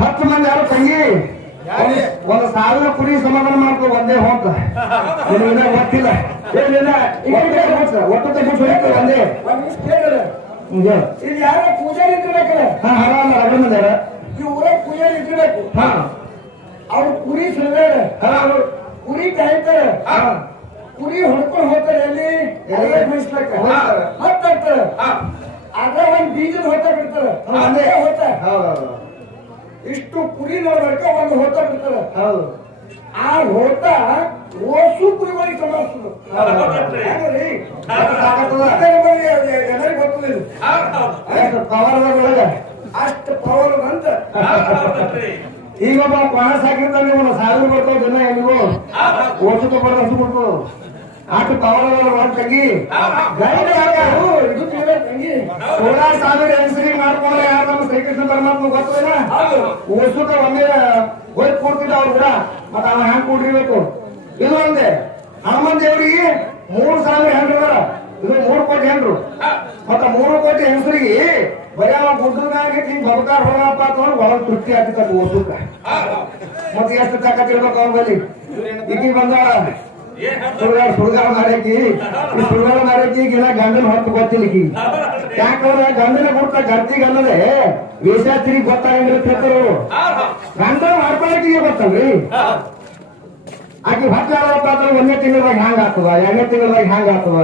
ಹತ್ತು ಮಂದಿ ಯಾರು ತಂಗಿ. ಒಂದ್- ಒಂದು ಸಾವಿರ ಕುರಿ ಸಮಾಧಾನ ಮಾಡ್ಕೋ ಒಂದೇ ಹೋಗ್ತ. ನಿನಗೆ ಗೊತ್ತಿಲ್ಲ. ಏನಿಲ್ಲ ಒಂದೇ. ಬಿಡ್ಸ ಒಟ್ಟೆ ಒಂದೇ ಇದು ಯಾರೋ ಪೂಜಾರಿ ಹಾ ಹರಾಮ ರಗಡ ಮಂದ್ಯಾರ ಈ ಊರಾಗ ಪೂಜಾರಿ ಇದ್ದಿರ್ಬೇಕು ಹಾ. ಅವ್ರು ಕುರಿ ಹಾ ಅವ್ರು- ಕುರಿ ಕಾಯ್ತಾರೆ. ಹಾ. ಕುರಿ ಹೊಡ್ಕೊಂಡು ಹೋಗ್ತಾರೆ ಎಲ್ಲಿ? ಮುಗಿಸ್ಬೇಕು ಬಿಡಿಸ್ಲಕ್ಕ ಹೋಗ್ತಾರೆ. ಮತ್ತೆ ಹಾಕ್ತಾರೆ ಹಾ. ಅದ ಒಂದ್ ಬೀಜದ ಹೊತ್ತ ಬಿಡ್ತಾರೆ. ಹೊತ್ತ ಹೌದು? ಇಷ್ಟು ಕುರಿ ನೋಡ್ಬೇಕ ಒಂದು ಹೊತ್ತ ಬಿಡ್ತಾರೆ. ಹೌದು. ಆ ಹೊತ್ತ ಓಸು ಕುರಿಗಳಿಗೆ ಪವರ್ ಅದ ಒಳಗ. ಅಷ್ಟು ಪವರ್ ಬಂತ ಈಗ ಒಬ್ಬ ಪ್ರಾಣ ಸಾಕಿರ್ತಾನೆ ಒಂದು ಸಾವಿರ ಬರ್ತಾವ ಜನ ಎಲ್ಲಿಗೂ. ಓಸು ಬರೋದು ಅಷ್ಟು ಕೊಡ್ತಾವ ಅಷ್ಟು ಪವರ್ ಅದ ಒಳಗ್ ತಂಗಿ. ಗಂಡ ಯಾರು? ಇದು ತಂಗಿ. ಸೋಲಾರ್ ಸಾವಿರ ಎನ್ಸಿ ಮಾಡ್ಕೊಂಡ್ರೆ ಯಾರು ನಮ್ಮ ಶ್ರೀಕೃಷ್ಣ ಪರಮಾತ್ಮ ಗೊತ್ತೇನ ಓದ್ಸುತ್ತ ಒಂದೇ ಹೋಗಿ ಕೂಡ್ತಿದ್ದ ಅವ್ರು ಕೂಡ. ಮತ್ತ ಅವ ಹ್ಯಾಂಗ್ ಕೂಡಿರ್ಬೇಕು? ಇದು ಒಂದೇ. ಹನುಮನ್ ದೇವರಿಗೆ ಮೂರು ಸಾವಿರ ಹೆಂಡ್ರು ಇದು ಮೂರು ಕೋಟಿ ಹೆಂಡ್ರು. ಮತ್ತ ಮೂರು ಕೋಟಿ ಹೆಂಗಸರಿಗೆ ಬರೀ ಅವ ಹಿಂಗ್ ಬದುಕಾರ ಹೋಗಪ್ಪ ಅಂತಂದ್ರೆ ಒಳಗ್ ತೃಪ್ತಿ ಆಗ್ತಿತ್ತ ಓದ್ಸುತ್ತ ಮತ್ತೆ ಎಷ್ಟು ತಾಕತ್ತಿರ್ಬೇಕು ಅವ್ನ ಬಳಿ? ಈಗ ಬಂದಾಳ. ಸುಳ್ಗಾರ ಸುಳ್ಗಾರ ಮಾಡಾಕಿ ಸುಳ್ಗಾರ ಮಾಡಾಕಿ ಈಗ ಗಂಡನ ಹೊತ್ತು ಗೊತ್ತಿಲ್ಲ ಈಗ ಯಾಕಂದ್ರೆ ಗಂಡನ ಕೊಡ್ತ ಗರ್ತಿ ಗಂಡನೆ ತಿರುಗಿ ಗೊತ್ತಾಗಿರ್ತಿರ್ತಾರು ಗಂಡನ ಹೊರಪಾಡಿಗೆ ಗೊತ್ತಲ್ರಿ? ಆಕಿ ಹೊಟ್ಟೆ ಆಡಪ್ಪ ಅಂದ್ರೆ ಒಂದನೇ ತಿಂಗಳದಾಗ ಹ್ಯಾಂಗ ಆಗ್ತದ? ಎರಡನೇ ತಿಂಗಳದಾಗ ಹ್ಯಾಂಗ ಆಗ್ತದ?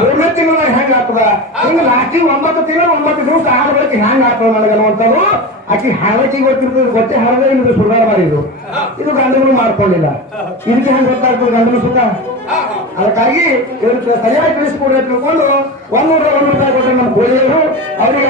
ಮೂರನೇ ತಿಂಗಳದಾಗ ಹ್ಯಾಂಗ ಆಗ್ತದ? ಹಿಂಗ ಲಾಸ್ಟಿಗೆ ಒಂಬತ್ತು ತಿಂಗಳು ಒಂಬತ್ತು ದಿವಸ ಆಡ ಬಳಿಕ ಹ್ಯಾಂಗ ಆಗ್ತದ ನನಗೆ ಅನ್ನುವಂಥದ್ದು ಆಕಿ ಹಾಳಕಿ ಗೊತ್ತಿರ್ತದೆ, ಗೊತ್ತೇ ಹಾಳದ ನಿಮಗೆ ಸುಧಾರ ಮಾಡಿದ್ರು ಇದು ಗಂಡಗಳು ಮಾಡ್ಕೊಂಡಿಲ್ಲ. ಇದಕ್ಕೆ ಹೆಂಗ್ ಗೊತ್ತಾಗ್ತದೆ ಗಂಡನ ಸುಖ? ಅದಕ್ಕಾಗಿ ಇದಕ್ಕೆ ಸರಿಯಾಗಿ ತಿಳಿಸ್ಕೊಡ್ರಿ ಅಂತ ತಿಳ್ಕೊಂಡು ಒಂದ್ ನೂರ ಒಂದು ರೂಪಾಯಿ ಕೊಟ್ಟರೆ ನಮ್ಮ ಕೋಳಿಯರು ಅವರಿಗೆ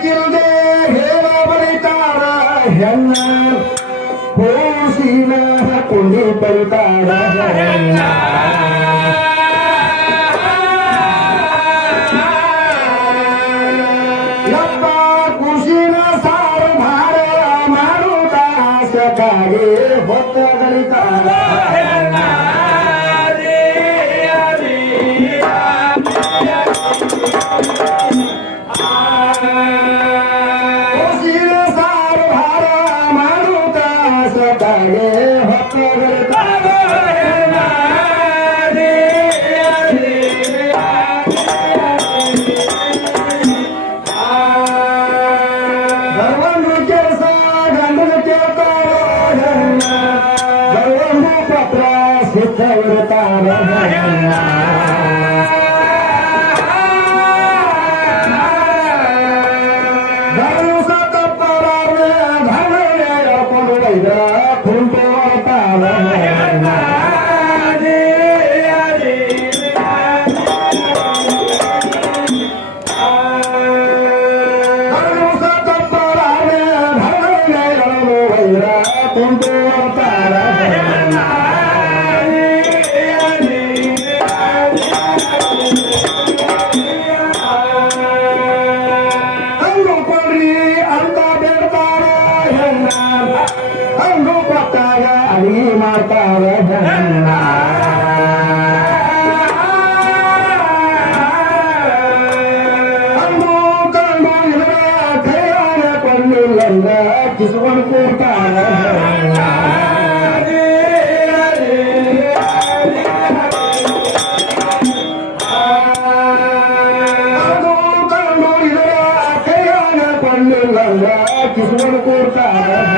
ಹೇಸಿಕಿಲ್ದೆ ಹೇಳ ಬಳಿತಾರ ಹೆಣ್ಣ ಹೋಸಿನ ಕುಂಡಿ ಬಳಿತಾರ ಹೆಣ್ಣ. ಕೊಟ್ಟಾಗ ಅಡಿಗೆ ಮಾಡ್ತಾರ ಹೆಣ್ಣ ಹಂಗು ಕಂಡು ಇದ್ರ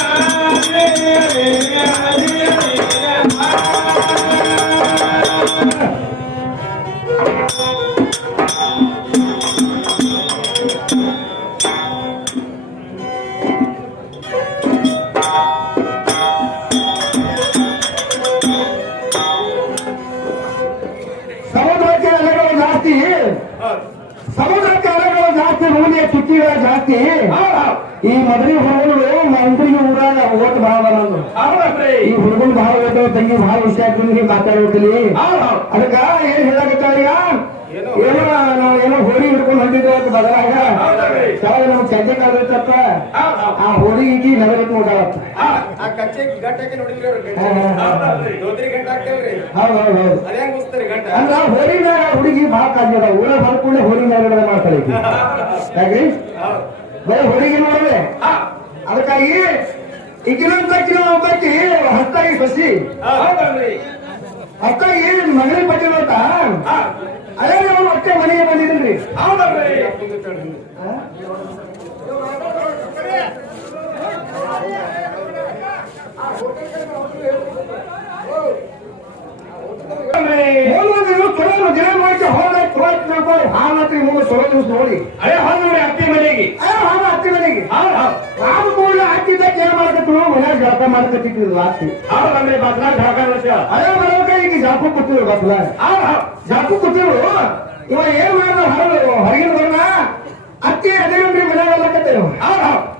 ಚುಕ್ಕಿಗಳ ಜಾಸ್ತಿ ಈ ಮದ್ರಿ ಹುಡುಗರು ಮಂತ್ರಿಗೆ ಊರಾಗ ಓಟ್ ಬಂದು ಈ ಹುಡುಗನ್ ಭಾಳ ಓದೋ ತಂಗಿ ಭಾಳ ವಿಷಯ ಆಗ್ತೀನಿ ಮಾತಾಡೋದಿಲ್ಲಿ ಅದಕ್ಕ ಏನ್ ಹೇಳಕತ್ತಾರ ಏನೋ. ನಾವು ಏನೋ ಹೋಳಿ ಹಿಡ್ಕೊಂಡು ಹೊಂದಿದ್ದೇವೆ ಅಂತ ಬದಲಾಗ. ಚಂದೆ ಕಾದಿರ್ತಪ್ಪ ಆ ಹೋರಿಗೆ ನಗರಕ್ಕೆ ನೋಡಾವತ್ತ ಕಚ್ಚೆ ಗಂಟಕ್ಕೆ ನೋಡಿದ್ರಿ ಅವ್ರು ಗಂಟೆ? ದೋದ್ರಿ ಗಂಟೆ ಹಾಕ್ತೇವ್ರಿ. ಹೌದು ಹೌದು ಹೌದು. ಅದೇ ಹೆಂಗ್ ಮುಗಿಸ್ತಾರೆ ಗಂಟೆ. ಅಂದ್ರ ಹೋಳಿನಾಗ ಹುಡುಗಿ ಭಾಳ ಕಾಜ್ಯದ ಊರ ಬರ್ಕೊಂಡೆ ಮಾಡ್ತಾರೆ ಈಕಿ. ಯಾಕ್ರಿ? ಬರೀ ಹೋಳಿಗೆ ನೋಡ್ರಿ ಅದಕ್ಕಾಗಿ ಈಗಿನೊಂದ್ ಬಚ್ಚಿ ನಾವು ಬಚ್ಚಿ ಹತ್ತಾಗಿ ಸಸಿ. ಹತ್ತಾಗಿ ಮಗಳಿಗೆ ಪಟ್ಟಿ ಅಂತ ಅದೇ ನಾವು ಅಕ್ಕ ಮನೆಗೆ ಬಂದಿದ್ರಿ. ಮೂರು ಚಲೋ ದಿನ ಮಾಡಿ ಹೋದ ತುಳತ್ ಮಾಡ್ಕೊಂಡು ಹಾಲತ್ರಿ ಮೂರು ಚಲೋ ದಿವಸ ನೋಡಿ. ಅದೇ ಹಾಲು ನೋಡಿ ಅತ್ತೆ ಮನೆಗೆ. ಅದೇ ಹಾಲು ಹತ್ತಿ ಮನೆಗೆ. ರಾಮ ಕೂಡಲೇ ಹಾಕಿದ್ದಕ್ಕೆ ಏನ್ ಮಾಡ್ಕತ್ತಿರು ಮನ್ಯಾಗ ಜಳಕ ಮಾಡ್ಕತ್ತಿದ್ರು ರಾತ್ರಿ ಹೌದು ಅಂದ್ರೆ ಬಸ್ನಾಗ ಢಾಕ ಅದೇ ಬರೋಕ ಈಗ ಜಾಕು ಕೂತಿರು ಬಸ್ಲ ಜಾಕು ಕೂತಿರು ಇವ ಏನ್ ಮಾಡ್ದ ಹೊರಗೆ ಹೊರಗಿನ ಬರೋಣ? ಅತ್ತಿ ಅದೇ ನಮ್ಗೆ ಮನ್ಯಾಗ ಎಲ್ಲಕತ್ತೇವೆ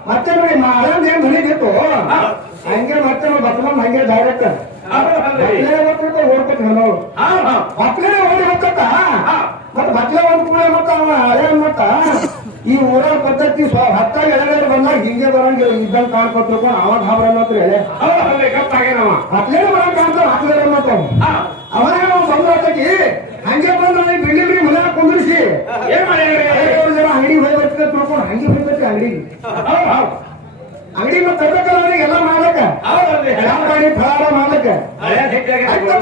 ಮತ್ತೆ ನೋಡಿ ಮಳಂದ ಏನ್ ಮನೆಗಿತ್ತು ಹಂಗೆ ಮತ್ತೆ ಬಸ್ಲ ಹಂಗೆ ಡೈರೆಕ್ಟ್ ಬಟ್ಲೆ ಬರ್ತಿರ್ತ ಓಡ್ಕೊತ ಹೇಳೋರು ಬಟ್ಲೆ ಓಡಿ ಹೋಗ್ತತ್ತ ಮತ್ತ ಬಟ್ಲೆ ಒಂದ್ ಕೂಡ ಮತ್ತ ಅವ ಹಳೆ ಮತ್ತ ಈ ಊರಲ್ಲಿ ಪದ್ಧತಿ ಹತ್ತ ಎಳೆಗಳು ಬಂದಾಗ ಹಿಂಗೆ ಬರಂಗಿಲ್ಲ. ಇದ್ದಂಗ ಕಾಣ್ಕೊತಿರ್ಕೊ ಅವಾಗ ಹಾಬ್ರ ಅನ್ನೋತ್ರ ಎಳೆ ಬಟ್ಲೆ ಬರಂಗ ಕಾಣ್ತಾವ ಹಾಕ್ಲೇರ ಮತ್ತ ಅವಾಗ ನಾವು ಬಂದ ಹೊತ್ತಕ್ಕೆ ಹಂಗೆ ಬಂದು ಬಿಲ್ಡಿಂಗ್ ಮನೆ ಕುಂದಿರಿಸಿ. ಏನ್ ಮಾಡ್ಯಾರಿ ಅಂಗಡಿ? ಹೋಗ್ಬೇಕು ತಿಳ್ಕೊಂಡು ಹಂಗೆ ಹೋಗ್ಬೇಕು ಅಂಗಡಿ. ಅಂಗಡಿ ಮತ್ತೆ ತರ್ಬೇಕಲ್ಲ ಅವ್ರಿಗೆ ಎಲ್ಲ ಮಾಡ್ಲಕ್ಕ? ಮಾಡಿ ಫಲಾರ ಮಾಡ್ಲಕ್ಕ?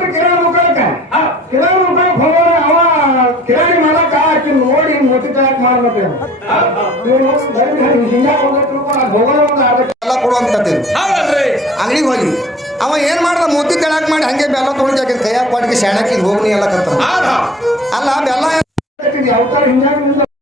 ಕಿರಾಣಿ ಮುಖಕ್ಕೆ ಕಿರಾಣಿ ಮುಖಕ್ಕೆ ಹೋಗೋಣ ಅವ ಕಿರಾಣಿ ಕೊಡುವಂತದ್ದು ಅಂಗಡಿಗೆ ಹೋಗಿ ಅವ ಏನ್ ಮಾಡ್ದ? ಮೋತಿ ತೆಳಕ್ ಮಾಡಿ ಹಂಗೆ ಬೆಲ್ಲ ತೊಗೊಂಡು ಹಾಕಿದ್ ಕೈಯಾಗ ಕೊಟ್ಟಿಗೆ ಶಾಣಕ್ಕೆ ಹೋಗ್ನಿ ಎಲ್ಲ ಕತ್ತ ಅಲ್ಲ ಬೆಲ್ಲ